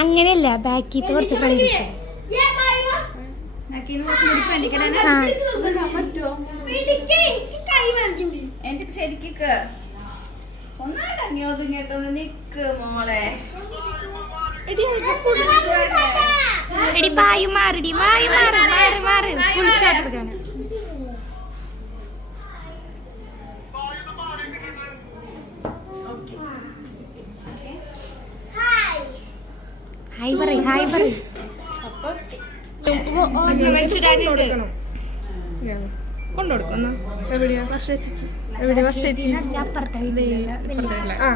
അങ്ങനെയല്ല, ബാക്കിൽ കുറച്ച് ഫ്രണ്ട് ശരിക്ക് ഒന്നാടങ്ങി ഒതുങ്ങിട്ടൊന്ന് നിക്ക് മോളെ. എടി പായു മാറിടി, മായു മാറി മാറി മാറി ഫുൾ ഷോട്ട് എടുക്കാണ്. ഹായ് പറയ്, ഹായ് പറയ്. കൊണ്ടുകൊടുക്കുന്നു. എവിടെയാ വർഷേച്ചിക്ക്? എവിടെയാ വർഷേച്ചി? അപ്പുറത്തെ ആ